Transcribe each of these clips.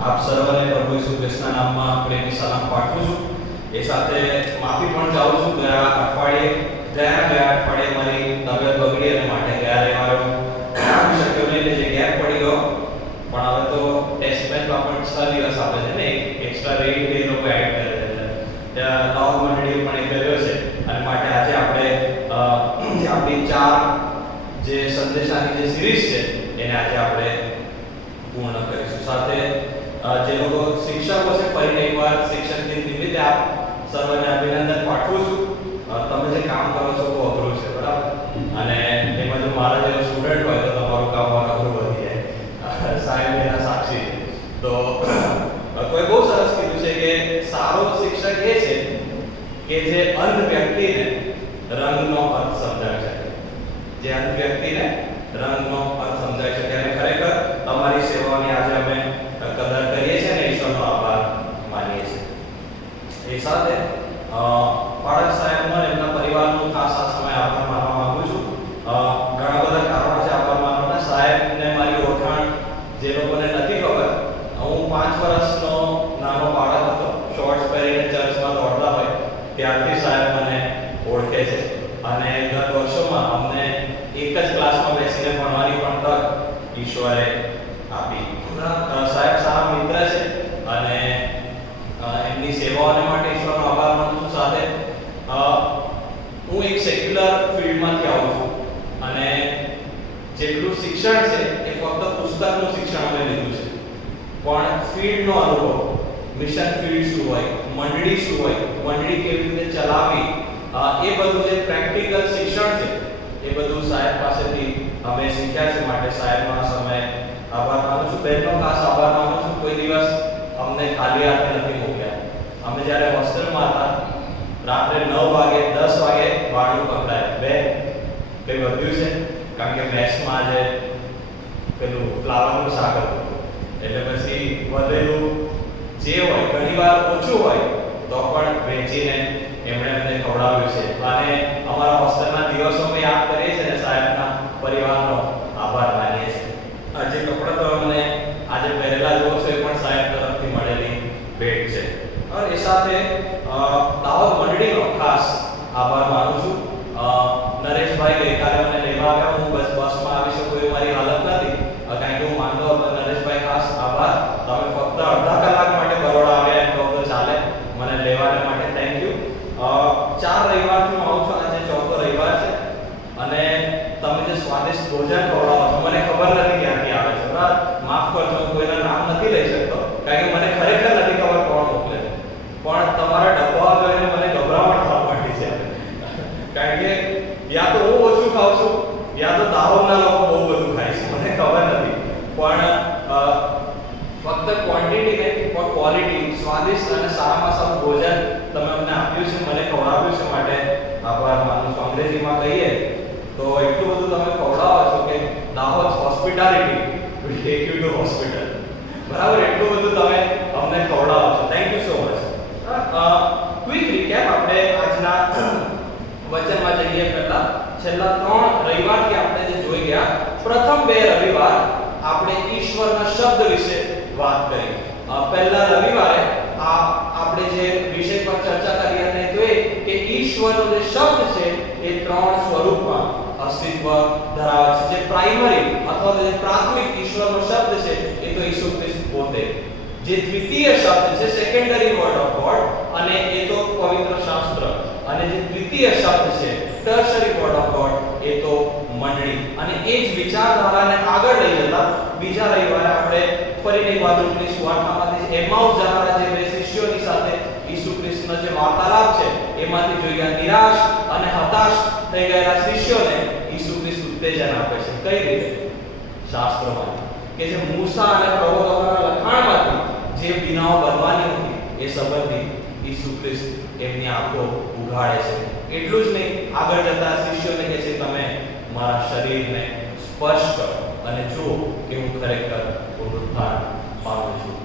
આપ સર્વને પ્રભુ ઈસુ ખ્રિસ્તના નામમાં પ્રેમી સલામ પાઠવું છું। એ સાથે માફી પણ ચાહું છું ગયા અઠવાડિયે મારી તબિયત બગડી અને માટે ગયા રવિવારે હું આવી શક્યો નહીં, એટલે જે ગેપ પડી ગયો। પણ હવે તો ટેસ્ટ મેચમાં પણ 6 દિવસ આપે છે ને, એક એક્સ્ટ્રા રેટ એ લોકો એડ કરે છે, ત્યાં નવ મંડળી પણ એ કર્યો છે અને માટે આજે આપણે જે આપણી 4 જે સંદેશાની જે સિરીઝ છે એને આજે આપણે પૂર્ણ કરીશું। સાથે જે લોકો શિક્ષકો છે ફરી એકવાર શિક્ષક દિન નિમિત્તે આપ સર્વને અભિનંદન પાઠવું છું। તમે જે કામ કરો છો બહુ અઘરું છે, બરાબર, અને એમાં જો મારા જેવો સ્ટુડન્ટ હોય તો તમારું કામ અઘરું વધી જાય। સાહેબ એના સાક્ષી છે। તો કોઈ બહુ સરસ કીધું છે કે સારો શિક્ષક એ છે કે જે અંધ વ્યક્તિને રંગનો અર્થ સમજાવી શકે, જે અંધ વ્યક્તિને રંગનો અર્થ સમજાવી શકે। અને ખરેખર તમારી સેવાઓની આજે અમે કદર કરીએ છીએ અને ઈશ્વરનો આભાર માનીએ છીએ। એ સાથે બાળક સાહેબનો એમના પરિવારનો ખાસ આ સમય આભાર માનવા માંગુ છું। ઘણા બધા કારણો છે આભાર માનવાના। સાહેબને મારી ઓળખાણ જે લોકોને નથી ખબર, હું 5 વર્ષનો નાનો બાળક હતો, શોર્ટ્સ પહેરીને ચર્ચમાં દોડતા હોય ત્યારથી સાહેબ મને ઓળખે છે અને ગત વર્ષોમાં અમને એક જ ક્લાસમાં બેસીને ભણવાની પણ તક ઈશ્વરે આપી। સાહેબ સારા મિત્ર છે અને એમની સેવાઓને માટે ઈશ્વરનો આભાર માનું છું। સાથે હું એક સેક્યુલર ફિલ્ડમાંથી આવું છું અને જેટલું શિક્ષણ છે એ ફક્ત પુસ્તકનું શિક્ષણ અમે લીધું છે, પણ ફિલ્ડનો અનુભવ, મિશન ફિલ્ડ શું હોય, મંડળી શું હોય, મંડળી કેવી રીતે ચલાવવી, એ બધું જે પ્રેક્ટિકલ શિક્ષણ છે એ બધું સાહેબ પાસેથી અમે શીખ્યા છે। માટે સાહેબનો આ સમય આભાર માનું છું। બહેનનો ખાસ આભાર માનું છું, કોઈ દિવસ અમને ખાલી હાથે નથી મોકલ્યા। અમે જ્યારે હોસ્ટેલમાં હતા રાત્રે 9 વાગે 10 વાગે વાળું પકડાય, બે કંઈ વધ્યું છે, કારણ કે મેસમાં જે પેલું ફ્લાવરનું શાક હતું એટલે પછી વધેલું જે હોય ઘણીવાર ઓછું હોય તો પણ વેચીને એમણે અમને ખવડાવ્યું છે અને અમારા હોસ્ટેલના દિવસો અમે યાદ કરીએ છીએ અને સાહેબના પરિવારનો આભાર માનીએ છીએ। જે કપડાં તો મને આજે પહેરેલા જો છે એ પણ સાહેબ તરફથી મળેલી ભેટ છે। અને એ સાથે દાહોદ મંડળીનો ખાસ આભાર માનું છું। નરેશભાઈ ગઈકાલે મને લેવા આવ્યા, હું બસમાં આવી શકું એવી મારી હાલત નથી, કારણ કે હું માનતો હતો। નરેશભાઈ ખાસ આભાર, તમે ફક્ત અડધા કલાક માટે બરોડા આવ્યા એમ કહો તો ચાલે, મને લેવાને માટે થેન્ક યુ। 4 રવિવારથી હું આવું છું, આજે 4થો રવિવાર છે અને તમે જે સ્વાદિષ્ટ ભોજન ખવડાવો છો મને ખબર નથી ક્યાંથી આવે છે, બરાબર, માફ કરજો, હું કોઈના નામ નથી લઈ શકતો કારણ કે મને ખરેખર નથી ખબર કોણ મોકલે છે, પણ તમારા ડબ્બા જોઈને મને ગભરામણ થવા માંડી છે, કારણ કે યા તો હું ઓછું ખાઉં છું યા તો દાહોદના લોકો બહુ બધું ખાય છે, મને ખબર નથી, પણ ફક્ત ક્વોન્ટિટી નહીં પણ ક્વોલિટી, સ્વાદિષ્ટ અને સારામાં સારું ભોજન તમે અમને આપ્યું છે, મને ખવડાવ્યું છે, માટે આભાર માનું છું। અંગ્રેજીમાં કહીએ તો એટલું બધું તમે ખવડાવો છો કે Dahod hospitality will take you to hospital, બરાબર, એટલું બધું તમે અમને ખવડાવો છો, thank you so much. Quick recap, આપણે આજના વચનમાં જઈએ પહેલા છેલ્લા 3 રવિવારથી આપણે જે જોઈ ગયા, પ્રથમ 2 રવિવાર આપણે ઈશ્વરના શબ્દ વિશે વાત કરી। પહેલા રવિવારે આપણે જે વિષય પર ચર્ચા કરી અને તો એ કે ઈશ્વરનો જે શબ્દ છે એ 3 સ્વરૂપમાં અસ્તિત્વ ધરાવે છે। જે પ્રાઇમરી અથવા તો જે પ્રાથમિક ઈશ્વરનો શબ્દ છે એ તો ઈસુ ખ્રિસ્ત પોતે, જે દ્વિતીય શબ્દ છે સેકન્ડરી વર્ડ ઓફ ગોડ અને એ તો પવિત્ર શાસ્ત્ર, અને જે દ્વિતીય શબ્દ છે ટર્શરી વર્ડ ઓફ ગોડ એ તો મંડળી। અને એ જ વિચારધારાને આગળ લઈ જતા બીજા રવિવારે આપણે ફરીને વાદળની સુવાર્તામાંથી એમાઉસ જનારા જે 2 શિષ્યોની સાથે ઈસુ ખ્રિસ્તનો જે વાર્તાલાપ છે એમાંથી જોયા નિરાશ અને હતાશ થઈ ગયેલા શિષ્યોને ઈસુ ખ્રિસ્ત ઉત્તેજન આપે છે। કઈ રીતે? શાસ્ત્રોમાંથી, કે જે મૂસા અને પ્રવક્તાઓના લખાણમાંથી જે વિનાઓ બનવાની હતી એ સંબંધી ઈસુ ખ્રિસ્ત એમની આંખો ઉઘાડે છે। એટલું જ નહીં, આગળ જતા શિષ્યોને કહે છે તમે મારા શરીરને સ્પર્શ કરો અને જુઓ કે હું ખરેખર પુનરુત્થાન પામું છું।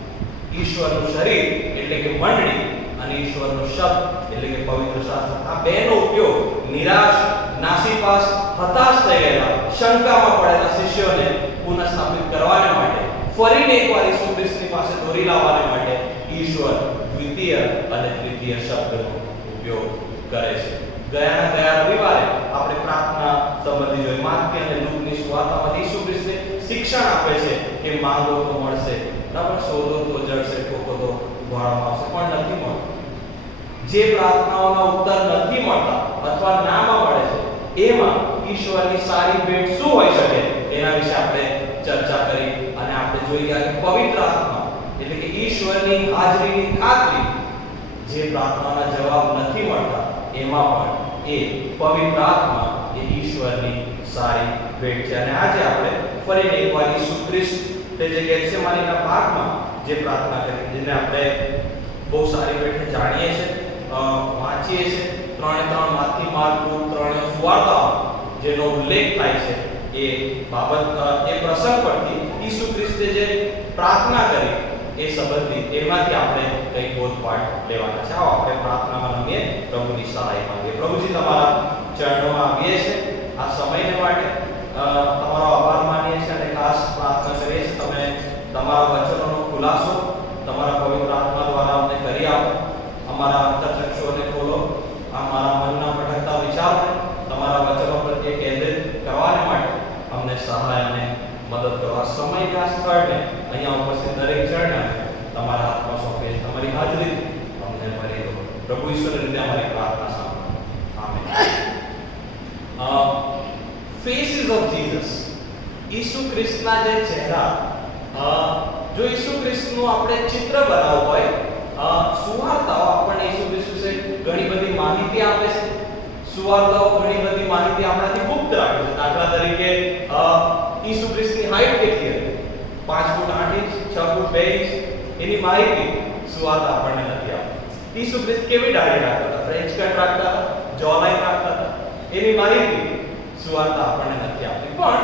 ઈશ્વરનું શરીર એટલે કે મંડળી અને ઈશ્વરનો શબ્દ એટલે કે પવિત્ર શાસ્ત્ર, આ બેનો ઉપયોગ નિરાશ, નાસીપાસ, હતાશ થઈ ગયેલા, શંકામાં પડેલા શિષ્યોને પુનઃસ્થાપિત કરવાને માટે ફરીને એકવાર ઈસુ ખ્રિસ્તની પાસે દોરી લાવવાને માટે ઈશ્વર દ્વિતીય અને તૃતીય શબ્દનો ઉપયોગ કરે છે. ગયા રવિવારે આપણે પ્રાર્થના સંબંધી જોઈ માર્ક અને લૂકની સુવાર્તામાં ઈસુ ખ્રિસ્તે શિક્ષણ આપે છે કે માંગો તો મળશે, બરાબર, શોધો તો જડશે, ઠોકો તો ઉઘાડવામાં આવશે, પણ નથી મળતું. જે પ્રાર્થનાઓના ઉત્તર નથી મળતા અથવા નામાં મળે છે એમાં ઈશ્વરની સારી ભેટ શું હોઈ શકે એના વિશે આપણે ચર્ચા કરી અને આપણે જોઈ ગયા કે પવિત્ર આત્મા એટલે કે ઈશ્વરની હાજરીની ખાતરી જે પ્રાર્થનાના જવાબ નથી મળતા એમાં પણ એ પવિત્ર આત્મા એ ઈશ્વરની સારી ભેટ છે. અને આજે આપણે ફરી એકવાર ઈસુ ખ્રિસ્ત તે જે ગેથસેમાનીના ભાગમાં જે પ્રાર્થના કરી જેને આપણે બહુ સારી રીતે જાણીએ છીએ, વાંચીએ છીએ, 3:3 માથી માર્ક, લૂક, 3 સુવાર્તાઓ જેનો ઉલ્લેખ થાય છે એ બાબત એ પ્રસંગ પરથી ઈસુ ખ્રિસ્તે જે પ્રાર્થના કરી એ સંબંધિત એમાંથી આપણે કંઈક બોધપાઠ લેવાના છે. આવો આપણે પ્રાર્થનામાં રમીએ, પ્રભુની સહાય માંગીએ. પ્રભુજી, તમારા ચરણોમાં આવીએ છીએ આ સમયને માટે, તમારો આભાર માનીએ છીએ અને ખાસ પ્રાર્થના કરીએ છીએ તમે તમારા વચનોનો ખુલાસો તમારા પવિત્ર આત્મા દ્વારા અમને કરી આપો. અમારા અંતરચક્ષુઓને ખોલો, અમારા મનના ભટકતા વિચારોને તમારા વચનો પ્રત્યે કેન્દ્રિત કરવાને માટે અમને સહાય અને મદદ કરો. આ સમયના સ્થળને અહીંયા ઉપસ્થિત દરેક જણને તમારા હાથમાં સોંપીએ છીએ. તમારી હાજરી અમને ભરી દો. પ્રભુ ઈશ્વરની રીતે અમારી પ્રાર્થના સાંભળો. આમેન. ફેસીસ ઓફ જીસસ, ઈસુ ખ્રિસ્તના જે ચહેરા, જો ઈસુ ખ્રિસ્તનું આપણે ચિત્ર બનાવવું હોય, સુવાર્તાઓ આપણને ઈસુ ખ્રિસ્ત વિશે ઘણી બધી માહિતી આપે છે. સુવાર્તાઓ ઘણી બધી માહિતી આપણાથી ગુપ્ત રાખે છે. દાખલા તરીકે ઈસુ ખ્રિસ્તની હાઈટ કેટલી હતી, 5 ફૂટ 8 ઇંચ, 6 ફૂટ 2 ઇંચ, એની માહિતી સુવાર્તા આપણને નથી આપતી. ઈસુ ખ્રિસ્ત કેવી દાઢી રાખતા હતા, ફ્રેન્ચ કટ રાખતા હતા, જો લાઈન રાખતા હતા, એની માહિતી સુવાર્તા આપણને નથી આપતી. પણ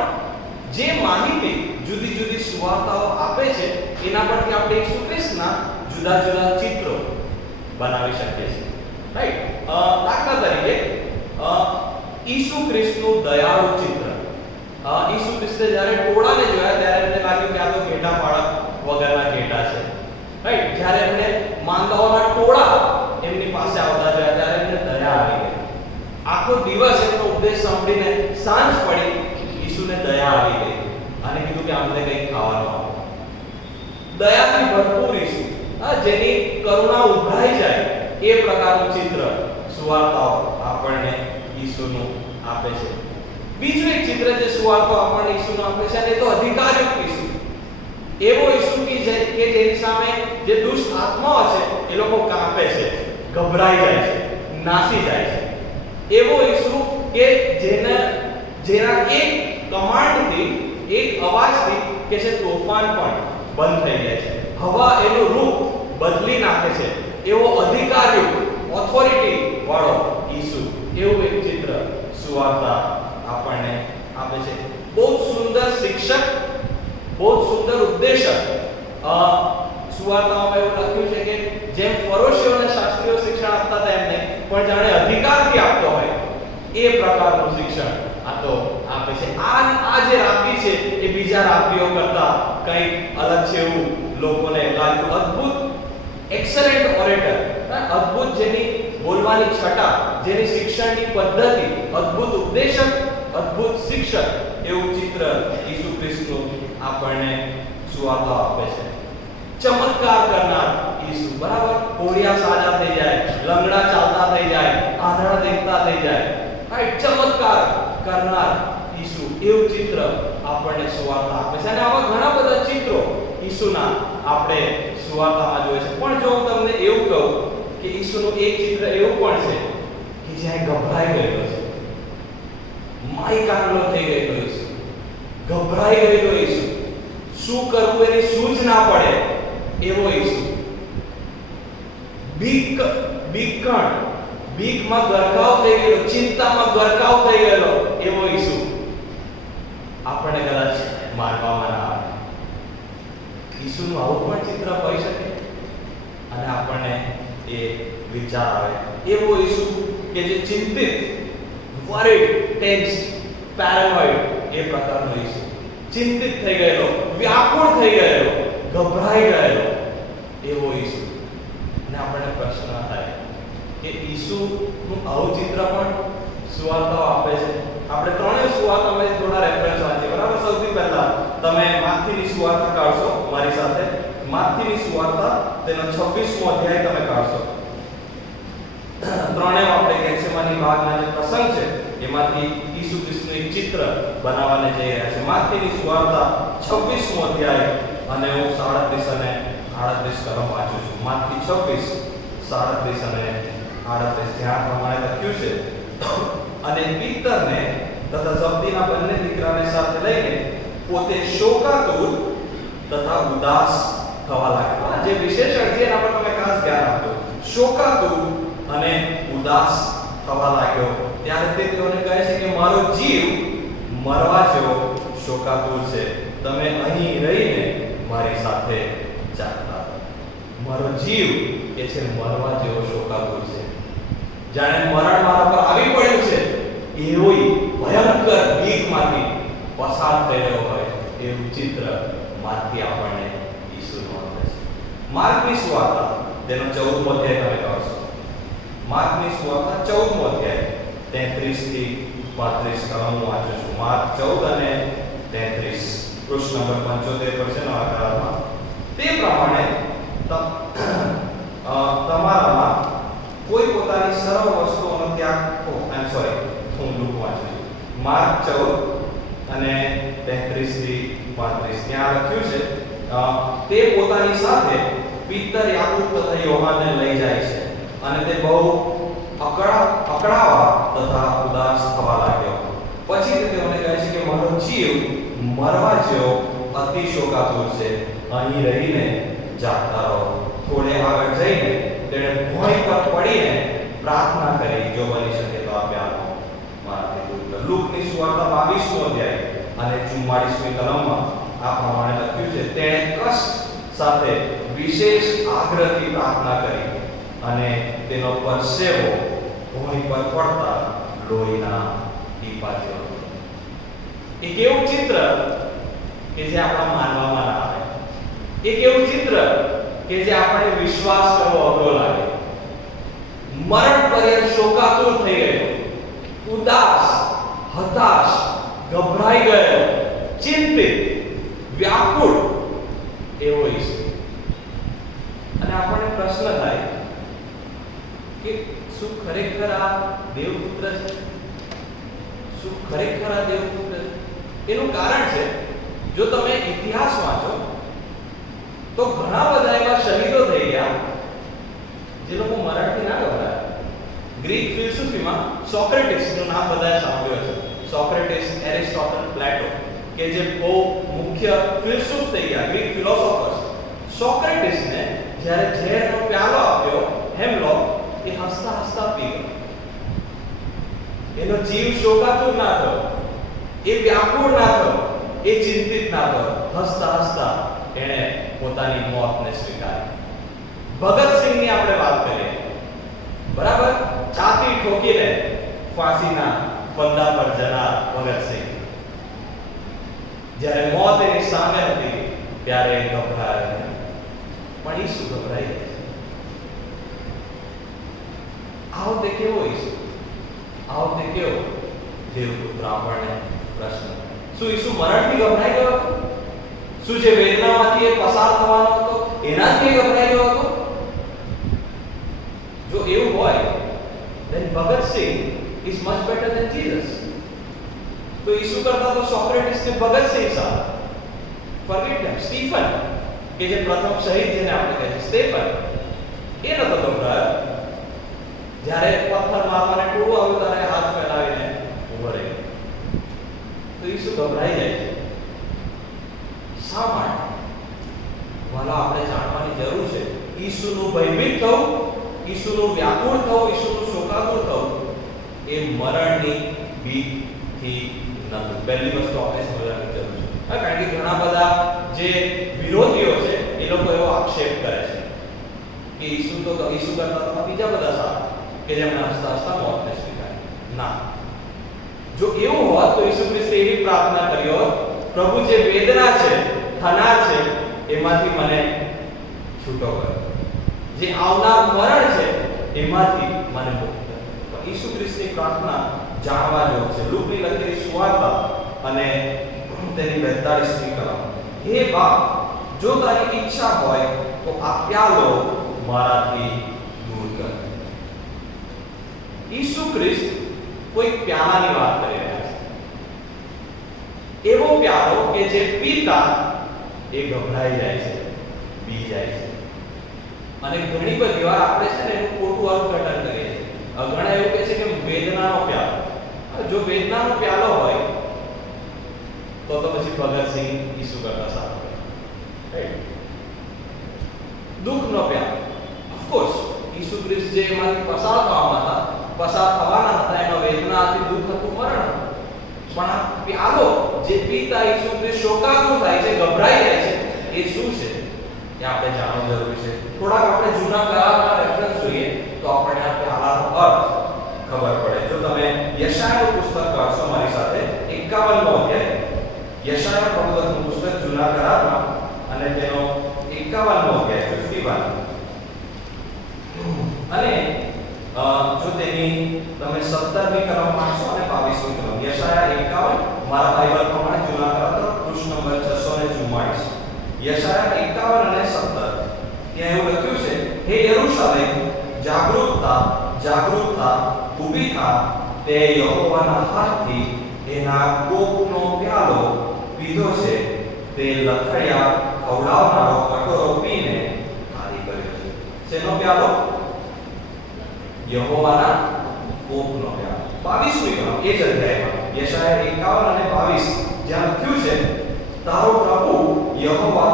જે માહિતી જુદી જુદી સુવાર્તાઓ આપે છે એના પરથી આપણે ઈસુ ખ્રિસ્તના જુદા જુદા ચિત્રો બનાવી શકીએ છીએ, રાઈટ? દાખલા તરીકે ઈસુ ખ્રિસ્તનું દયાળુ ચિત્ર. ઈસુ ખ્રિસ્તે જ્યારે ટોળાને જોયા ત્યારે એમને લાગ્યું કે આ તો ઘેટા પાળક વગરના ઘેટા છે, રાઈટ? જ્યારે એમને માંદાઓના ટોળા એમની પાસે આવતા જોયા ત્યારે એમને દયા આવી ગઈ. આખો દિવસ એમનો ઉપદેશ સાંભળીને સાંજ પડી, ઈસુને દયા આવી ગઈ અને કીધું કે અમને કંઈક ખાવાનું આપો. દયાથી ભરપૂર ઈસુ, જેની કરુણા ઉભરાઈ જાય એ પ્રકારનું ચિત્ર સુવાર્તાઓ આપણને ઈસુનું આપે છે. બીજું એક ચિત્ર જે સુવાર્તાઓ આપણને ઈસુનું આપે છે અને તો અધિકારયુક્ત ઈસુ. એવો ઈસુ કે જેની સામે જે દુષ્ટ આત્માઓ છે એ લોકો કાંપે છે, ગભરાઈ જાય છે, નાસી જાય છે. એવો ઈસુ કે જેના એક કમાન્ડથી, એક અવાજથી કે છે તોફાન પણ બંધ થઈ જાય છે, હવા એનું રૂપ બદલી નાખે છે. એવો અધિકારયુક્ત, ઓથોરિટી વાળો ઈસુ, એવું એક ચિત્ર સુવાર્તા આપણને આપે છે. બહુ સુંદર શિક્ષક, બહુ સુંદર ઉપદેશક. સુવાર્તાઓમાં એવું લખ્યું છે કે જેમ ફરોશીઓ અને શાસ્ત્રીઓ શિક્ષણ આપતા હતા એમને પણ જાણે અધિકારથી આપતો હોય એ પ્રકારનું શિક્ષણ આ તો આપે છે. આ જે રાબી છે એ બીજા રાબીઓ કરતા કંઈક અલગ છે એવું લોકોને લાગ્યું. અદ્ભુત, એક્સેલન્ટ ઓરેટર, અદ્ભુત જેની બોલવાની છટા, જેની શિક્ષણની પદ્ધતિ, અદ્ભુત ઉપદેશક, અદ્ભુત શિક્ષક, એવું ચિત્ર ઈસુ ખ્રિસ્તનું આપણને સુવાર્તા આપે છે. ચમત્કાર કરનાર ઈસુ, બરાબર? કોડિયા સાજા થઈ જાય, લંગડા ચાલતા થઈ જાય, આંધળા દેખતા થઈ જાય, રાઈટ? ચમત્કાર કરનાર ઈસુ, એવું ચિત્ર આપણને સુવાર્તા આપે છે. અને આવા ઘણા બધા ચિત્રો ઈસુના આપણે સુવાર્તામાં જોઈએ છે. પણ જો હું તમને એવું કહું કે ઈસુનું એક ચિત્ર એવું પણ છે કે જ્યાં ગભરાઈ ગયેલો છે, માઈ કાંગલો થઈ ગયેલો ઈસુ, ગભરાઈ ગયેલો ઈસુ, શું કરવું એની સૂઝ ના પડે એવો ઈસુ, બીકમાં ગરકાવ થઈ ગયેલો, ચિંતામાં ગરકાવ થઈ ગયેલો એવો ઈસુ આપણને કદાચ માનવામાં ના આવે. ઈસુનું આવું પણ ચિત્ર હોઈ શકે અને આપણને એ વિચાર આવે એવો ઈસુ કે જે ચિંતિત, વરીડ, ટેન્સ, પેરાનોઇડ એ પ્રકારનો ઈસુ, ચિંતિત થઈ ગયેલો, વ્યાકુળ થઈ ગયેલો, ગભરાઈ ગયેલો ઈસુનું આવું ચિત્ર પણ સુવાર્તાઓ આપે છે. આપણે ત્રણેય સુવાર્તામાં થોડા રેફરન્સ વાંચીએ, બરાબર? સૌથી પહેલા તમે માથીની સુવાર્તા કાઢશો મારી સાથે. માથીની સુવાર્તા તેનો 26મો અધ્યાય તમે કાઢશો. ત્રણેય આપણે ગેથસેમાની બાગના જે પ્રસંગ છે એમાંથી ઈસુ ખ્રિસ્તનું એક ચિત્ર બનાવવાને જઈ રહ્યા છે. માથીની સુવાર્તા 26મો અધ્યાય અને હું 37 અને 38 કલમ વાંચું છું. માથી 26, 37 અને 38 જ્યાં પ્રમાણે લખ્યું છે, અને પીતરને તથા ઝબદીના બંને દીકરાને સાથે લઈને પોતે શોકાતુર તથા ઉદાસ થવા લાગ્યો. આ જે વિશેષણ છે એના પર તમે ખાસ ધ્યાન આપજો. શોકાતુર અને ઉદાસ થવા લાગ્યો. ત્યારે તે તેઓને કહે છે કે મારો જીવ મરવા જેવો શોકાતુર છે, તમે અહીં રહીને મારી સાથે જાગતા. મારો જીવ કે છે મરવા જેવો શોકાતુર છે. જાણે મરણ મારા પર આવી પડ્યું છે એવી ભયંકર બીકમાંથી પસાર થઈ રહ્યો હોય એવું ચિત્ર માંથી આપણને ઈસુનો આપે છે. માર્કની સુવાર્તા તેનો 14મો અધ્યાય તમે કાઢશો. માર્કની સુવાર્તા 14મો અધ્યાય 33 થી 35 કલમ વાંચું છું. માર્ક 14 અને 33 પૃષ્ઠ નંબર 75 પર છે નવા કરારમાં. તે પ્રમાણે તમારામાં કોઈ પોતાની સર્વ વસ્તુઓનો ત્યાગ હું લૂક વાંચું છું. માર્ક 14 અને 33 થી 35 ત્યાં લખ્યું છે, તે પોતાની સાથે પીતર, યાકૂબ તથા યોહાનને લઈ જાય છે અને તે બહુ અકળાવા તથા ઉદાસ થવા લાગ્યો. પછી તે તેઓને કહે છે કે મારો જીવ મરવા જેવો અતિ શોકાતુર છે, અહીં રહીને જાગતા રહો. થોડે આગળ જઈને તેણે ભોંય પર પડીને પ્રાર્થના કરી, જો બની શકે તો આ પ્યાલો મારાથી દૂર કર. લૂકની સુવાર્તા 22મો અધ્યાય અને 44મી કલમમાં આ પ્રમાણે લખ્યું છે, તેણે કષ્ટ સાથે વિશેષ આગ્રહથી પ્રાર્થના કરી અને તેનો પરસેવો ભોંય પર પડતા લોહીના ટીપા જેવો. એક એવું ચિત્ર કે જે આપણા માનવામાં ના આવે. એક એવું ચિત્ર કે જે આપણે વિશ્વાસ કરવો અઘરો લાગે. મરણ પર્યંત શોકાતુર થઈ ગયો, ઉદાસ, હતાશ, ગભરાઈ ગયો, ચિંતિત, વ્યાકુળ એવો ઈસુ. અને આપણને પ્રશ્ન થાય કે શું ખરેખર આ દેવપુત્ર છે? શું ખરેખર આ દેવપુત્ર છે? એનું કારણ છે, જો તમે ઇતિહાસ વાંચો તો ઘણા બધા એવા શહીદો થઈ ગયા જે લોકો મરણથી ના ગભરાયા. ગ્રીક ફિલસૂફીમાં સોક્રેટિસનું નામ બધાએ સાંભળ્યું હશે. સોક્રેટિસ, એરિસ્ટોટલ, પ્લેટો કે જે બહુ મુખ્ય ફિલસૂફ થઈ ગયા, ગ્રીક ફિલોસોફર્સ. સોક્રેટિસને જ્યારે ઝેરનો પ્યાલો આપ્યો હેમલોક, એ હસતા હસતા પી ગયો. એનો જીવ શોકાતુર ના થયો, એ વ્યાકુળ ના થયો, એ ચિંતિત ના થયો. હસતા હસતા એણે પોતાની મોતને સ્વીકારી. ભગતસિંહની આપણે વાત કરીએ, બરાબર? છાતી ઠોકીને ફાંસીના ફંદા પર જનાર ભગતસિંહ, જ્યારે મોત એની સામે હતી ત્યારે એ ગભરાયો નહીં. પણ ઈસુ ગભરાઈ જાય છે. આવો તે કેવો ઈસુ? આવો તે કેવો દેવપુત્ર? આપણને પ્રશ્ન. શું ઈસુ મરણથી ગભરાઈ ગયો હતો? શું જે વેદનામાંથી એ પસાર થવાનો હતો એનાથી ગભરાઈ ગયો હતો? જો એવું હોય, then Bhagat Singh is much better than Jesus. તો ઈસુ કરતા તો સોક્રેટિસ ને ભગતસિંહ સારા. forget them. સ્ટીફન કે જે પ્રથમ શહીદ જેને આપણે કહે છે, સ્ટેફન, એ નતો ગભરાયો. જ્યારે પથ્થર મારવાને ટોળું આવ્યું ત્યારે હાથ ફેલાવીને ઊભો રહ્યો. તો ઈસુ ગભરાઈ જાય છે. શા માટે? વાલા, આપણે જાણવાની જરૂર છે. ઈસુનું ભયભીત થવું, ઈસુનું વ્યાકુળ થવું, ઈસુનું શોકાતુર થવું એ મરણની બીકથી નથી. પહેલી વસ્તુ આપણે સમજવાની જરૂર છે. કારણ કે ઘણા બધા જે વિરોધીઓ છે એ લોકો એવો આક્ષેપ કરે છે કે ઈસુ કરતા તો બીજા બધા સારા કે જેમણે હસતા હસતા મોતને સ્વીકારી. ના, જો એવું હોત તો ઈસુ ખ્રિસ્તે એવી પ્રાર્થના કરી હોત, પ્રભુ જે વેદના છે, થનાર છે, એમાંથી મને છૂટો કરો. જે આવનાર મરણ છે એમાંથી મને મુક્ત કર. પણ ઈસુ ખ્રિસ્તની પ્રાર્થના જાણવા જેવું છે. લૂકની લખેલી સુવાર્તા અને તેની 42મી કલમ. હે બાપ, જો તારી ઈચ્છા હોય તો આ પ્યાલો મારાથી દૂર કર. ઈસુ ખ્રિસ્ત કોઈ પ્યાલાની વાત કરી રહ્યા છે. એવો પ્યાલો કે જે પીતા એ ગભરાઈ જાય છે, પી જાય છે. અને ઘણી બધી વાર આપણે છે ને એનું ખોટું અર્થઘટન કરીએ છીએ. ઘણા એવું કહે છે કે વેદનાનો પ્યાલો. જો વેદનાનો પ્યાલો હોય તો પછી ભગતસિંહ ઈસુ કરતા સારું હોય, રાઈટ? દુઃખનો પ્યાલો, ઓફકોર્સ ઈસુ ખ્રિસ્ત જે એમાંથી પસાર થવાના હતા એનો વેદના હતી, દુઃખ હતું, મરણ. પણ આ પ્યાલો જે પીતા ઈસુ ખ્રિસ્ત શોકાતુર થાય છે, ગભરાઈ જાય છે, એ શું છે એ આપણે જાણવું જરૂરી છે. થોડાક આપણે જૂના કરારના રેફરન્સ જોઈએ તો આપણને આ પ્યાલાનો અર્થ ખબર પડે. જો તમે યશાયાનું પુસ્તક વાંચો મારી સાથે, 51મો અધ્યાય, યશાયા પ્રવક્તાનું પુસ્તક જૂના કરારમાં અને તેનો 51મો અધ્યાય 51. અને જો તેની તમે 17મી કલમ વાંચો અને 22મી કલમ, યશાયા 51 મારા બાઇબલ પ્રમાણે જૂના કરાર પૃષ્ઠ નંબર 644. યશાયા 51 અને 17 ત્યાં એવું લખ્યું છે, હે યરૂશલેમ, જાગૃત થા, ઊભી થા, તે યહોવાના હાથથી એના કોપનો પ્યાલો પીધો છે, તે લથડિયા ખવડાવનારો કટોરો પીને ખાલી કર્યો છે. શેનો પ્યાલો? યહોવાના કોપનો પ્યાલો. 22મી કલમ એ જ અધ્યાયમાં યશાયા 51 અને 22 જ્યાં લખ્યું છે, તારો પ્રભુ યહોવા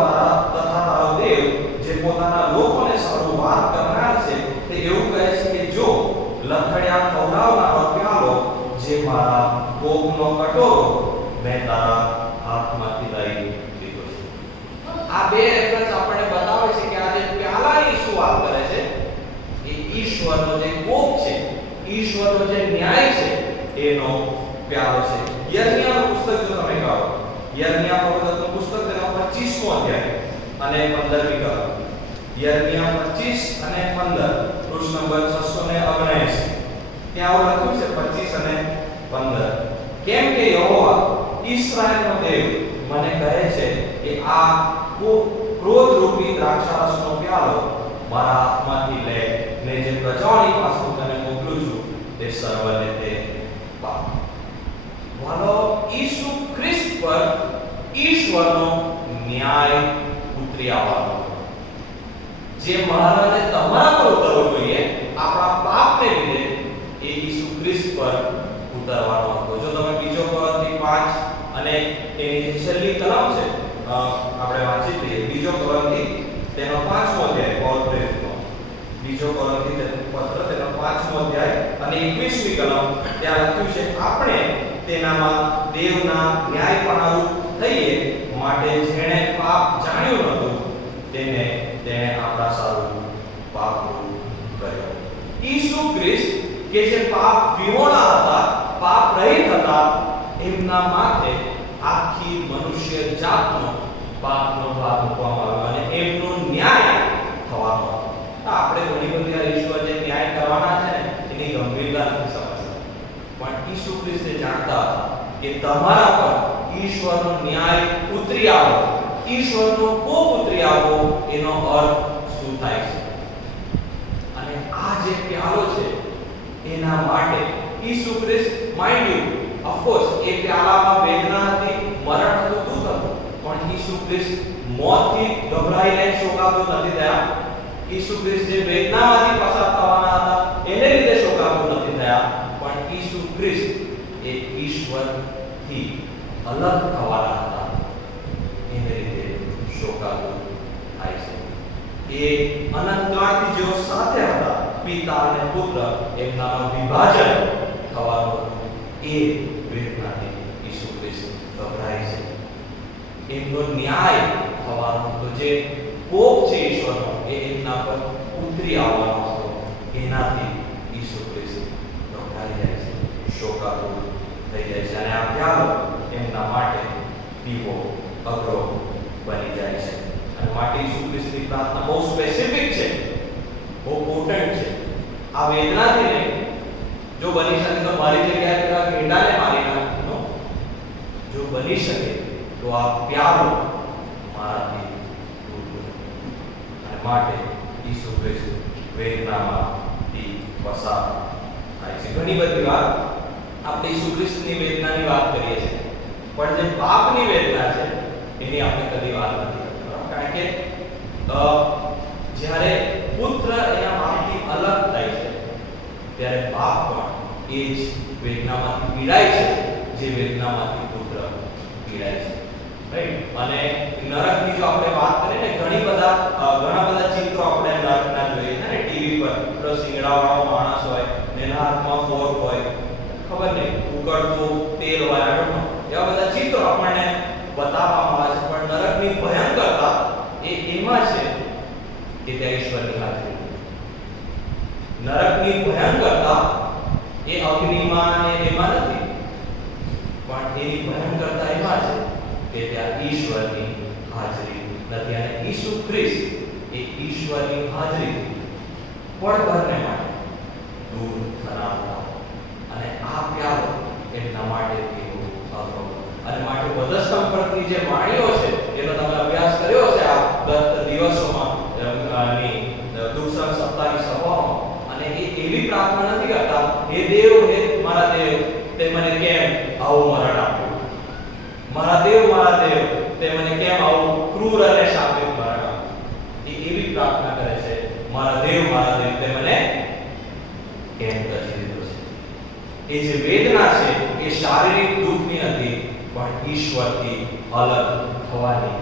તથા તારો દેવ જે પોતાના લોકોને સારું વાત કરનાર છે, તે એવું કહે છે કે જો લથડિયા ખવડાવનારો પ્યાલો જે મારા કોપનો કટોરો મેં તારા હાથમાંથી લઈ લીધો છે. આ બે રેફરન્સ આપણને બતાવે છે કે આ જે પ્યાલાની શું વાત કરે છે એ ઈશ્વરનો જે કોપ છે, ઈશ્વરનો જે ન્યાય છે એનો પ્યાલો છે. યર્મિયાનું પુસ્તક જો તમે કાઢો, યર્મિયા પ્રવક્તાનું પુસ્તક તેનો 25મો અધ્યાય અને 15મી કલમ, યર્મિયા 25 અને 15 પૃષ્ઠ નંબર 679. ત્યાં આવું લખ્યું છે 25 અને 15, કેમ કે યહોવા ઈસ્રાએલનો દેવ મને કહે છે કે આ ક્રોધ રૂપી દ્રાક્ષારસનો પ્યાલો મારા હાથમાંથી લે ને જે પ્રજાની પાસે તને મોકલું છું તે સર્વને તે પાપ. વાલો, ઈસુ ખ્રિસ્ત પર ઈશ્વરનો ન્યાય ઉતરી આવવાનો, જે મહારાજે તમારા પર ઉતરવો જોઈએ આપણા પાપને લીધે, એ ઈસુ ખ્રિસ્ત પર ઉતરવાનો હતો. જો તમે બીજો કોરિન્થી 5 અને એની છેલ્લી કલમ છે આપણે વાંચી લઈએ, બીજો કોરિન્થી તેનો 5મો અધ્યાય, પૌલ પ્રેરિતનો બીજો કોરિન્થી પત્ર તેનો 5મો અધ્યાય અને 21મી કલમ, ત્યાં લખ્યું છે, આપણે તેનામાં દેવના ન્યાયપણારૂપ થઈએ માટે જેણે પાપ જાણ્યું નહોતું તેણે આપણા સારું પાપરૂપ કર્યો. ઈસુ ખ્રિસ્ત કે જે પાપ વિહોણા હતા, પાપ રહિત હતા, એમના માટે આખી મનુષ્ય જાતનો પાપનો ભાર મૂકવામાં આવ્યો અને એમનો ન્યાય થવાનો હતો. આપણે ઘણી બધી ઈશ્વર જે ન્યાય કરવાના છે એની ગંભીરતા નથી સમજતા, પણ ઈસુ ખ્રિસ્તે જાણતા કે તમારા પર ઈશ્વરનો ન્યાય ઉતરી આવો, ઈશ્વરનો કોપ ઉતરી આવો, એનો અર્થ શું થાય છે. અને આ જે પ્યાલો છે એના માટે ઈસુ ખ્રિસ્ત, માઇન્ડ યુ, ઓફ કોર્સ એ પ્યાલામાં વેદના હતી, મરણ હતું, દુઃખ હતું, પણ ઈસુ ખ્રિસ્ત મોતથી ગભરાઈને શોકાતો નથી થયા. ઈસુ ખ્રિસ્ત જે વેદનામાંથી પસાર થવાના હતા એને લીધે શોકાતો નથી થયા, પણ ઈસુ ખ્રિસ્ત એ ઈશ્વરથી અલગ થવાના હતા એને લીધે શોકાતો થાય છે. એ અનંતકાળથી જેઓ સાથે હતા, પિતા અને પુત્ર, એમનામાં વિભાજન થવાનું એ વેદનાથી ઈસુ ખ્રિસ્ત ગભરાય છે. એમનો ન્યાય થવાનો તો જે કોપ છે ઈશ્વરનો એ એમના પર ઉતરી આવવાનો હતો, એનાથી ઈસુ ખ્રિસ્ત ગભરાઈ જાય છે, શોકાતુર થઈ જાય છે. અને આ પ્યાલો એમના માટે પીવો અઘરો બની જાય છે. અને માટે ઈસુ ખ્રિસ્તની પ્રાર્થના બહુ સ્પેસિફિક છે, બહુ પોટેન્ટ છે. આ વેદનાથી નહીં, જો બની શકે તો મારી જગ્યાએ પેલા ગેંડાને મારી નાખો, જો બની શકે તો આ પ્યાલો મારાથી દૂર કરો. અને માટે ઈસુ ખ્રિસ્ત વેદનામાંથી પસાર થાય છે. ઘણી બધી વાર આપણે ઈસુ ખ્રિસ્તની વેદનાની વાત કરીએ છીએ, પણ જે પાપની વેદના છે એની આપણે કદી વાત નથી કરતા. કારણ કે જ્યારે પુત્ર એના બાપથી અલગ થાય છે ત્યારે બાપ પણ એ જ વેદનામાંથી પીડાય છે જે વેદનામાંથી પુત્ર પીડાય છે. રાઈટ? અને નરકની જો આપણે વાત કરીએ ને, ઘણા બધા ચિત્રો આપણે નરકના જોઈએ છે ને ટીવી પર. પેલો સિંગડાવાળો માણસ હોય ને એના હાથમાં ફોર્ક હોય, ખબર નહીં, ઉકળતું તેલ હોય, એવા બધા ચિત્રો આપણને બતાવવામાં આવે છે. પણ નરકની ભયંકરતા એ એમાં છે કે ત્યાં ઈશ્વરની હાજરી. નરકની ભયંકરતા એ અગ્નિમાં અને એમાં નથી, પણ એની ભયંકરતા એમાં છે કે ત્યાં ઈશ્વરની હાજરી નથી. અને ઈસુ ખ્રિસ્ત એ ઈશ્વરની હાજરી પળભરને માટે દૂર થનારા અને આ પ્યાલો એમના માટે પીવો હતો. અને માટે વધસ્તંભ પરની જે વાણીઓ છે એનો તમે અભ્યાસ કર્યો છે આ ગત દિવસોમાં ની દુઃખ સપ્તાહની સભાઓમાં. અને એ એવી પ્રાર્થના નથી કરતા, હે દેવ, હે મારા દેવ, તે મને કેમ આવું મરણ આપ્યું, મારા દેવ, તે મને કેમ આવું ક્રૂર અને શાપિત મરણ આપ્યું. એ એવી પ્રાર્થના કરે છે, મારા દેવ, તે મને કેમ કરી દીધો છે. એ જે વેદના છે એ શારીરિક દુઃખની નથી, પણ ઈશ્વરથી અલગ થવાની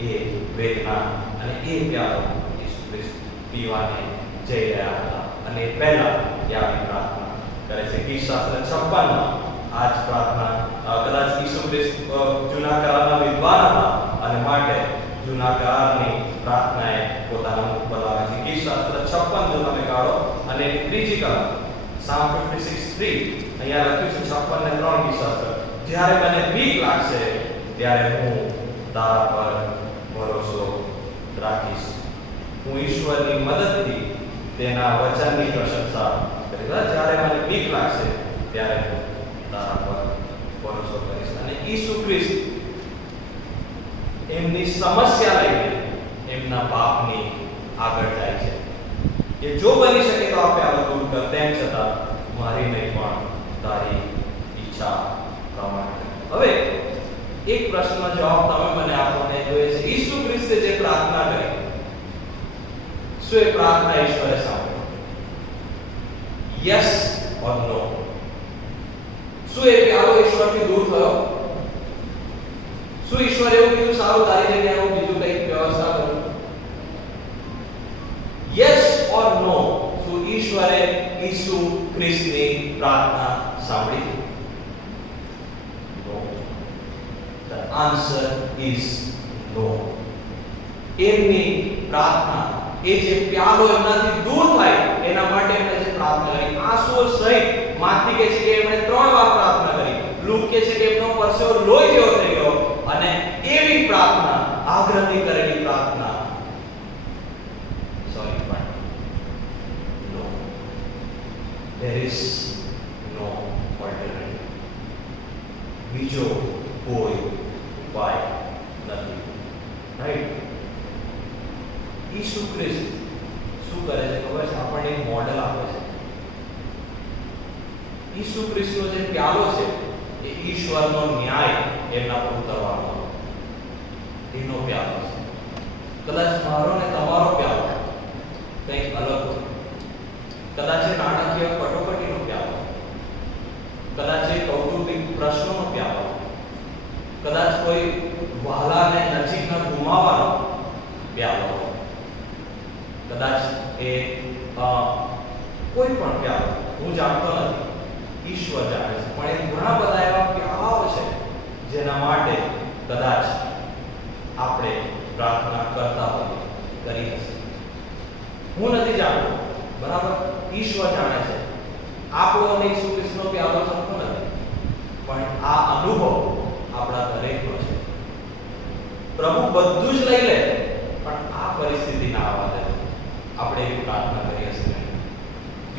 એ વેદના અને એ પ્યાલો ઈસુ ખ્રિસ્ત પીવાને જઈ રહ્યા હતા. અને પહેલા યાવી પ્રાર્થના કરે છે. ગીતશાસ્ત્ર 56 માં આ જ પ્રાર્થના કદાચ ઈસુ ખ્રિસ્ત જૂના કરારના વિદ્વાન હતા અને માટે જૂના કરારની પ્રાર્થનાએ પોતાના મુખ પર લાવે છે. ગીતશાસ્ત્ર 56 જો તમે કાઢો અને ત્રીજી કલમ Psalm 56:3 અહીંયા લખ્યું છે 56 ને 3 ગીતશાસ્ત્ર. જ્યારે મને બીક લાગશે ત્યારે હું તારા પર ભરોસો રાખીશ. હું ઈશ્વરની મદદથી તેના વચનની પ્રશંસા કરીશ. જ્યારે મને બીક લાગશે ત્યારે હું તારા પર ભરોસો કરીશ. અને ઈસુ ખ્રિસ્ત એમની સમસ્યા લઈને એમના પાપની આગળ જાય છે કે જો બની શકે તો આપણે આ દૂર કર, તેમ છતાં મારી નહીં પણ તારી ઈચ્છા પ્રમાણે. હવે એક પ્રશ્નનો જવાબ તમે મને આપો ને, તો એ છે ઈસુ ખ્રિસ્તે જે પ્રાર્થના કરી, શું એ પ્રાર્થના ઈશ્વરે સાંભળી? યસ ઓર નો? શું એ પ્યાલો ઈશ્વરથી દૂર થયો? શું ઈશ્વરે એવું કીધું, સારું તારી જગ્યાએ હું બીજું કંઈક વ્યવસ્થા કરું? યસ ઓર નો? શું ઈશ્વરે ઈસુ ખ્રિસ્તની પ્રાર્થના સાંભળી? નો. The answer is no. એમની પ્રાર્થના, એ જે પ્યાલો એમનાથી દૂર થાય એના માટે એમણે જે પ્રાર્થના કરી, આંસુઓ સહિત માથી કહે છે કે એમણે 3 વાર પ્રાર્થના કરી. લૂક કહે છે કે એમનો પરસેવો લોહી જેવો થઈ ગયો. અને એવી પ્રાર્થના, આગ્રહથી કરેલી પ્રાર્થના, there is no alternative. બીજો કોઈ ઉપાય નથી. રાઈટ? ઈસુ ખ્રિસ્ત શું કરે છે ખબર છે? આપણને એક મોડેલ આપે છે. ઈસુ ખ્રિસ્તનો જે પ્યાલો છે એ ઈશ્વરનો ન્યાય એમના પર ઉતરવાનો એનો પ્યાલો છે. કદાચ મારો ને તમારો પ્યાલો કંઈક અલગ હોય. કદાચ એ નાણાકીય કટોકટીનો પ્યાલો, કદાચ એ કૌટુંબિક પ્રશ્નોનો પ્યાલો, કદાચ કોઈ વહાલાને નજીકના ગુમાવવાનો પ્યાલો, કદાચ એ કોઈ પણ પ્યાલો, હું જાણતો નથી, ઈશ્વર જાણે છે. પણ એ ઘણા બધા એવા પ્યાલાઓ છે જેના માટે કદાચ આપણે પ્રાર્થના કરતા હોઈએ, કરી હશે. હું નથી જાણતો, બરાબર? ઈશ્વર જાણે છે. આપણો અને ઈસુ ખ્રિસ્તનો પ્યાલો સરખો નથી, પણ આ અનુભવ આપણા દરેકનો છે. પ્રભુ બધું જ લઈ લે, પણ આ પરિસ્થિતિ ના આવવા દે. આપણે એવી પ્રાર્થના કરીએ છીએ.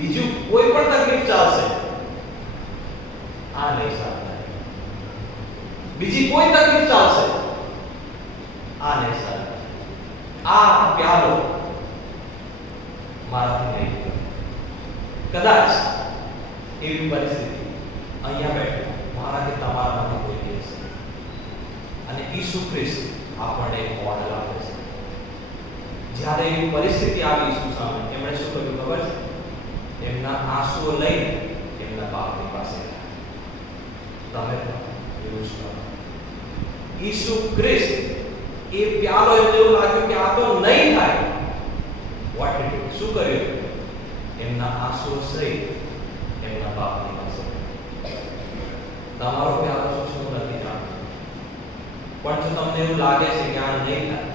બીજું કોઈ પણ તકલીફ ચાલશે, આ નહીં સારું. બીજી કોઈ તકલીફ ચાલશે, આ નહીં સારું. આ પ્યાલો મારાથી નહીં થાય. કદાચ એવી પરિસ્થિતિ અહીંયા બેઠો મારા કે તમારામાંથી કોઈ દિવસ, અને ઈસુ ખ્રિસ્ત આપણને એક મોડેલ આપે છે. જ્યારે એવી પરિસ્થિતિ આવી ઈસુ સામે, એમણે શું કર્યું ખબર છે? એમના આંસુઓ લઈને એમના બાપની પાસે ગયા. તમે પણ એવું જ કરો. ઈસુ ખ્રિસ્ત એ પ્યાલો એમને એવું લાગ્યું કે આ તો નહીં થાય. વોટ ઇટ ઇઝ, શું કર્યું? એમના આંસુઓ સહિત એમના બાપની પાસે. તમારો પ્યાલો શું નથી જાણતો, પણ જો તમને એવું લાગે છે કે આ નહીં થાય,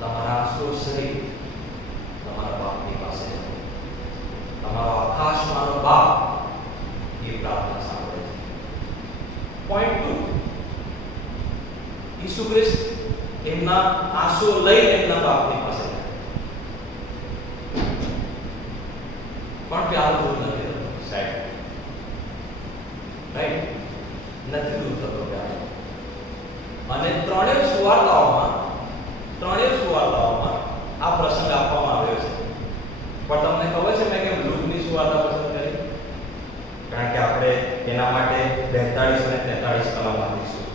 તમારા આંસુઓ સહિત તમારા બાપની પાસે જાઓ. તમારો આકાશમાંનો બાપ એ પ્રાર્થના સાંભળે છે. પોઈન્ટ 2, ઈસુ ખ્રિસ્ત એમના આંસુઓ લઈને એમના બાપની પાસે ગયા, પણ પ્યાલો દૂર નથી થતો. સાહેબ, રાઈટ, નથી દૂર થતો પ્યાલો. અને ત્રણેય સુવાર્તાઓમાં આ પ્રસંગ આપવામાં આવ્યો છે. પણ તમને ખબર છે મેં કેમ લૂકની સુવાર્તા પસંદ કરી? કારણ કે આપણે એના માટે 42 અને 43 કલમ વાંચીશું.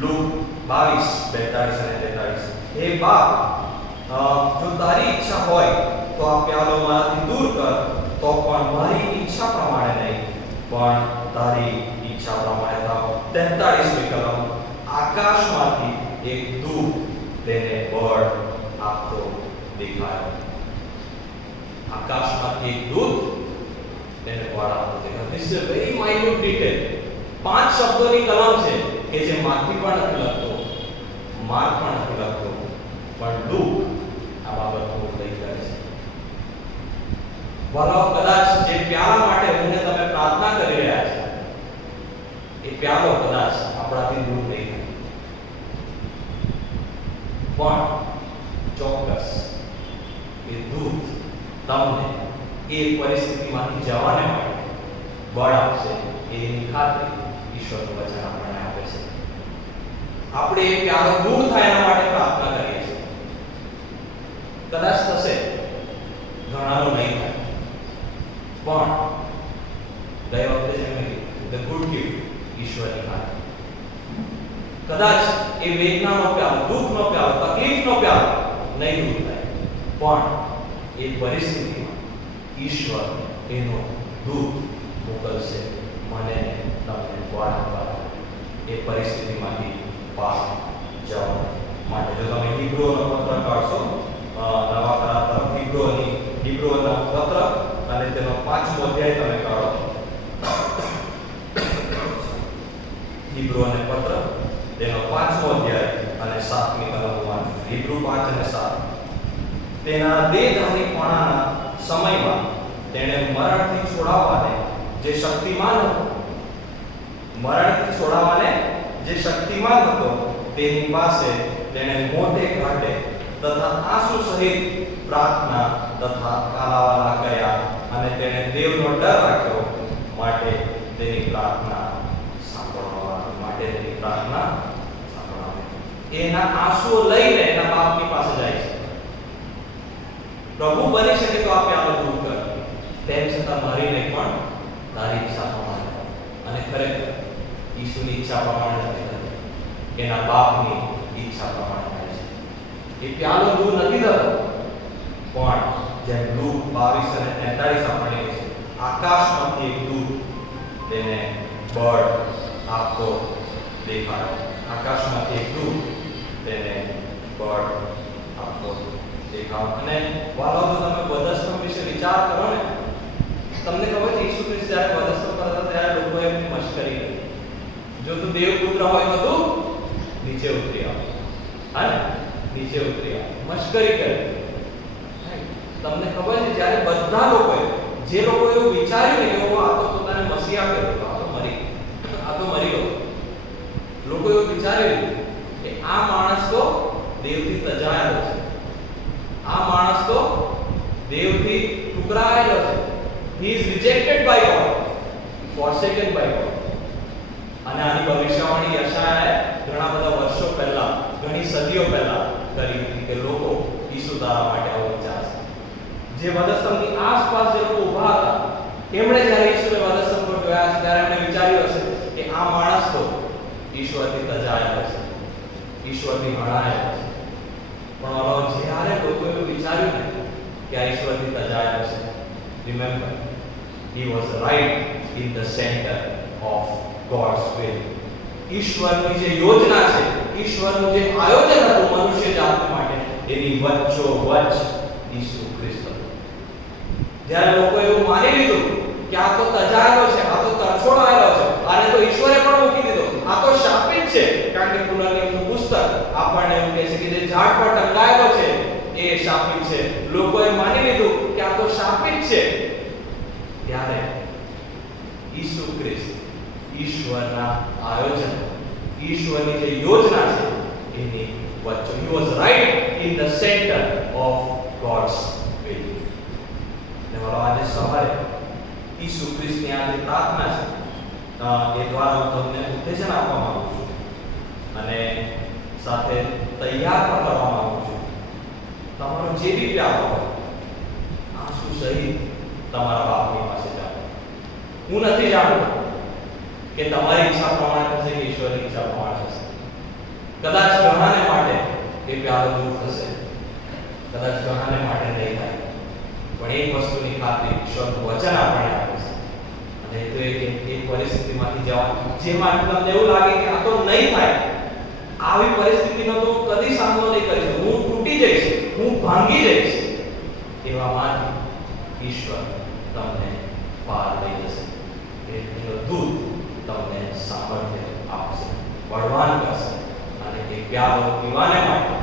લૂક 22, 42 અને 43. હે બાપ, જો તારી ઈચ્છા હોય તો આ પ્યાલો મારાથી દૂર કર, તો પણ મારી ઈચ્છા પ્રમાણે નહીં, પણ તારી ઈચ્છા પ્રમાણે થાવ. 43મી કલમ, આકાશમાંથી એક દૂત તેને બળ આપતો દેખાયો. આકાશમાંથી એક દૂત તેને બળ આપતો દેખાયો. This is a very minute detail. 5 શબ્દોની કલમ છે કે જે માથી પણ નથી લખતો, માર્ક પણ નથી લખતો, પણ લૂક આ બાબતનો ઉલ્લેખ કરે છે. વાલાઓ, કદાચ જે પ્યાલા માટે હું ને તમે પ્રાર્થના કરી રહ્યા છે, એ પ્યાલો કદાચ આપણાથી દૂર નહીં થાય, પણ ચોક્કસ એ દૂત તમને એ પરિસ્થિતિમાંથી જવાને માટે બળ આપશે. એની ખાતરી ઈશ્વરનું વચન આપણને આપે છે. આપણે એ પ્યાલો દૂર થાય એના માટે પ્રાર્થના કરીએ છીએ. કદાચ થશે, ઘણાનો નહીં થાય, પણ ગઈ વખતે જેમ ધ ગુડ ગિફ્ટ ઈશ્વરની ખાતરી. કદાચ એ વેદનાનો પ્યાલો, દુઃખનો પ્યાલો, તકલીફનો પ્યાલો નહીં દૂર થાય, પણ એ પરિસ્થિતિમાં ઈશ્વર એનો દૂત મોકલશે મને તમને બળ આપવા, એ પરિસ્થિતિમાંથી બહાર જવા માટે. જો તમે હિબ્રુઓનો પત્ર કાઢશો, નવા કરાર તરફ હિબ્રુઓનો પત્ર અને તેનો 5મો અધ્યાય તમે કાઢો, હિબ્રુઓને પત્ર તેનો 5મો અધ્યાય અને 7મી કલમ વાંચો. હિબ્રુ 5 અને 7. તેના દેહધારીપણાના સમયમાં તેણે મરણથી છોડાવવાને જે શક્તિમાન હતો તેની પાસે તેણે મોટે ઘાટે તથા આંસુ સહિત પ્રાર્થના તથા કાલાવાલા કર્યા, અને તેણે દેવનો ડર રાખ્યો માટે તેની પ્રાર્થના સાંભળવા. એના આંસુઓ લઈને એના બાપની પાસે જાય છે. પ્રભુ બની શકે તો આપે આપણે દૂર કર, તેમ છતાં મારી નહીં, પણ તારી ઈચ્છા પ્રમાણે. અને ખરેખર ઈસુની ઈચ્છા પ્રમાણે નથી થતી, એના બાપની ઈચ્છા પ્રમાણે થાય છે. એ પ્યાલો દૂર નથી થતો, પણ જેમ લૂક 22 અને 43 આપણને કહે છે, આકાશમાંથી એક દૂત તેને બળ આપતો દેખાયો. આકાશમાંથી એક દૂત તેને બળ આપતો દેખાયો. અને વાલો, જો તમે વધસ્તંભ વિશે વિચાર કરો ને, તમને ખબર છે ઈસુ ખ્રિસ્ત જ્યારે વધસ્તંભ પર હતા ત્યારે લોકો એમની મશ્કરી કરી. જો તું દેવપુત્ર હોય તો તું નીચે ઉતરી આવ, હા ને, નીચે ઉતરી આવ, મશ્કરી કરી. તમને ખબર છે જ્યારે બધા લોકોએ, જે લોકો એવું વિચાર્યું ને કે આ તો પોતાને મસીહા કર્યો, આ તો મરી ગયો, લોકો એવું વિચાર્યું કે આ માણસ તો દેવથી તજાયેલો છે, આ માણસ તો દેવથી ટુકરાયેલો છે, He is rejected by God, forsaken by God. અને આની ભવિષ્યવાણી યશાયાએ ઘણા બધા વર્ષો પહેલા, ઘણી સદીઓ પહેલા કરી હતી કે લોકો ઈસુ તારા માટે આવો વિચારશે. જે વધસ્તંભની આસપાસ જે લોકો ઊભા હતા, એમણે જ્યારે ઈસુને વધસ્તંભ પર જોયા છે ત્યારે એમણે વિચાર્યું હશે કે આ માણસ તો ઈશ્વરથી તજાયેલો છે, ઈશ્વરથી હણાયેલો છે. પણ જ્યારે લોકો એવું વિચાર્યું ને કે આ ઈશ્વરથી તજાયેલો છે, remember, he was right in the center of God's will. ઈશ્વરની જે યોજના છે, ઈશ્વરનું જે આયોજન હતું મનુષ્ય જાત માટે, એની વચ્ચોવચ્ચ ઈસુ ખ્રિસ્ત. જ્યારે લોકો એવું માની લીધું કે આ તો તજાયેલો છે, આ તો તરછોડાયેલો છે, આને તો ઈશ્વરે પણ મૂકી દીધો, આ તો શાપિત છે, કારણ કે પુનર્નિયમનું પુસ્તક આપણને એવું કહે છે કે જે ઝાડ પર ટંગાયેલો છે એ શાપિત છે. લોકોએ માની લીધું કે આ તો શાપિત છે. ત્યારે ઈસુ ખ્રિસ્ત ઈશ્વરના આયોજન, ઈશ્વરની જે યોજના છે એની વચ્ચે, he was right in the center of God's will. ને મારો આજે સવારે ઈસુ ખ્રિસ્તની આ જે પ્રાર્થના છે એ દ્વારા હું તમને ઉત્તેજન આપવા માંગુ છું અને સાથે તૈયાર પણ કરવા માંગુ છું. તમારો જે બી પ્યાર હોય આંસુ સહિત તમારા બાપની પાસે જાઓ. હું નથી જાણતો કે તમારી ઈચ્છા પ્રમાણે થશે કે ઈશ્વરની ઈચ્છા પ્રમાણે થશે. કદાચ ઘણાને માટે એ પ્યારો દૂર થશે, કદાચ ઘણાને માટે નહીં થાય. પણ એક વસ્તુની ખાતરી ઈશ્વરનું વચન આપણને આપે છે અને એ તો એક પરિસ્થિતિમાંથી જવા જેમાં તમને એવું લાગે કે આ તો નહીં થાય, આવી પરિસ્થિતિનો તો કદી સામનો નહીં કરી શકું, હું તૂટી જઈશ, હું ભાંગી જઈશ, એવામાં ઈશ્વર તમને પાર લઈ જશે. એનો દૂત તમને સામર્થ્ય આપશે, બળવાન કરશે અને એ પ્યારો પીવાને માટે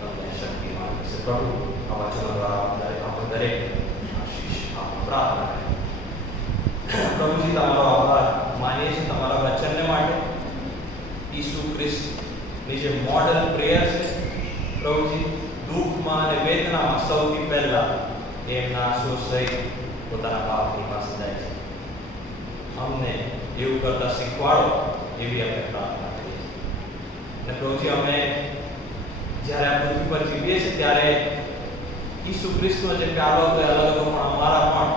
તમને શક્તિમાન કરશે. પ્રભુ આ વચનો દ્વારા આપણે દરેક આશીષ આપો. પ્રાર્થના કરીએ. પ્રભુજી, તમારો આભાર માનીએ છીએ તમારા વચનને માટે. ઈસુ ખ્રિસ્તની જે મોડલ પ્રેયર છે પ્રભુજી, દુઃખમાં અને વેદનામાં સૌથી પહેલા એમના આંસુ સહિત પોતાના બાપની પાસે જાય છે. અમને એવું કરતા શીખવાડો એવી અમે પ્રાર્થના કરીએ છીએ. અને પ્રભુજી, અમે જ્યારે આ પૃથ્વી પર જીવીએ છીએ ત્યારે ઈસુ ખ્રિસ્તનો જે પ્યારો હતો એ અલગ હતો, પણ અમારા પણ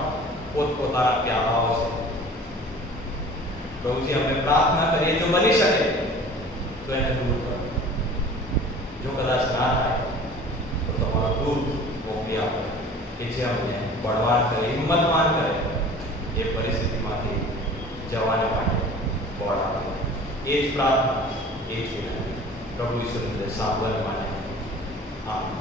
પોતપોતાના પ્યારાઓ છે. પ્રભુજી, અમે પ્રાર્થના કરીએ જો બની શકે તો એને દૂર કરો. જો કદાચ ના થાય તો તમારો દૂત મોકલી આપો કે જે અમને બળવાન કરે, હિંમતવાન કરે, એ પરિસ્થિતિમાંથી જવાને માટે બળ આપે. એ જ પ્રાર્થના, એ જ વિનંતી પ્રભુ ઈશ્વરને સાંભળવા માટે. આમીન.